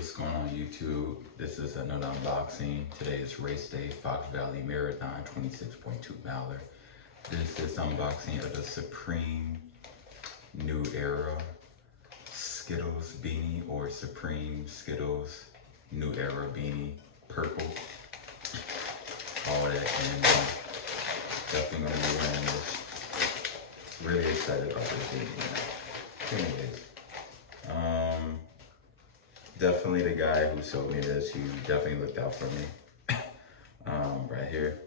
What's going on YouTube? This is another unboxing. Today is race day, Fox Valley Marathon 26.2 miler. This is unboxing of the Supreme New Era Skittles beanie, or Supreme Skittles New Era beanie, purple. All that, and definitely gonna be wearing this. Really excited about this beanie, man. Anyways, definitely the guy who sold me this, he definitely looked out for me. Right here,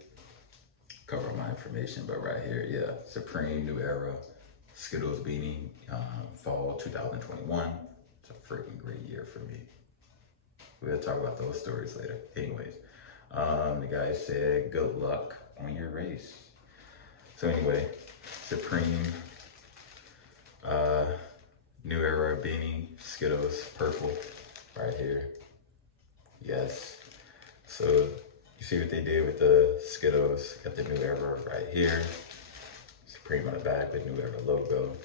cover my information, but right here, yeah, Supreme New Era Skittles beanie, fall 2021. It's a freaking great year for me. We'll talk about those stories later. Anyways, the guy said, good luck on your race. So anyway, Supreme New Era beanie, Skittles, purple, right here. Yes. So you see what they did with the Skittles, got the New Era right here. Supreme on the back with New Era logo.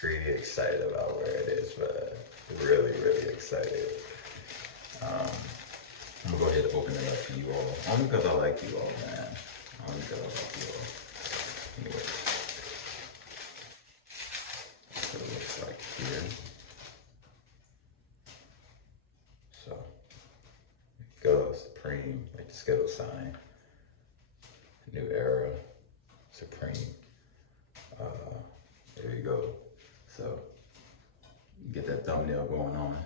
Pretty excited about where it is, but really, really excited. I'm gonna go ahead and open it up for you all. Only because I like you all, man. Only because I like you all. Anyway. So it looks like here. So it goes, Supreme, like the Skittles sign. New Era, Supreme. There you go. So you get that thumbnail going on.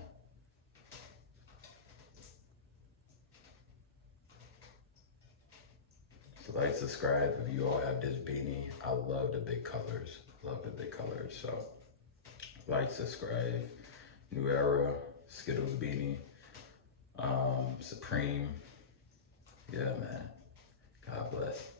So like, subscribe if you all have this beanie. I love the big colors. Love the big colors. So like, subscribe. New Era Skittles beanie. Supreme. Yeah, man. God bless.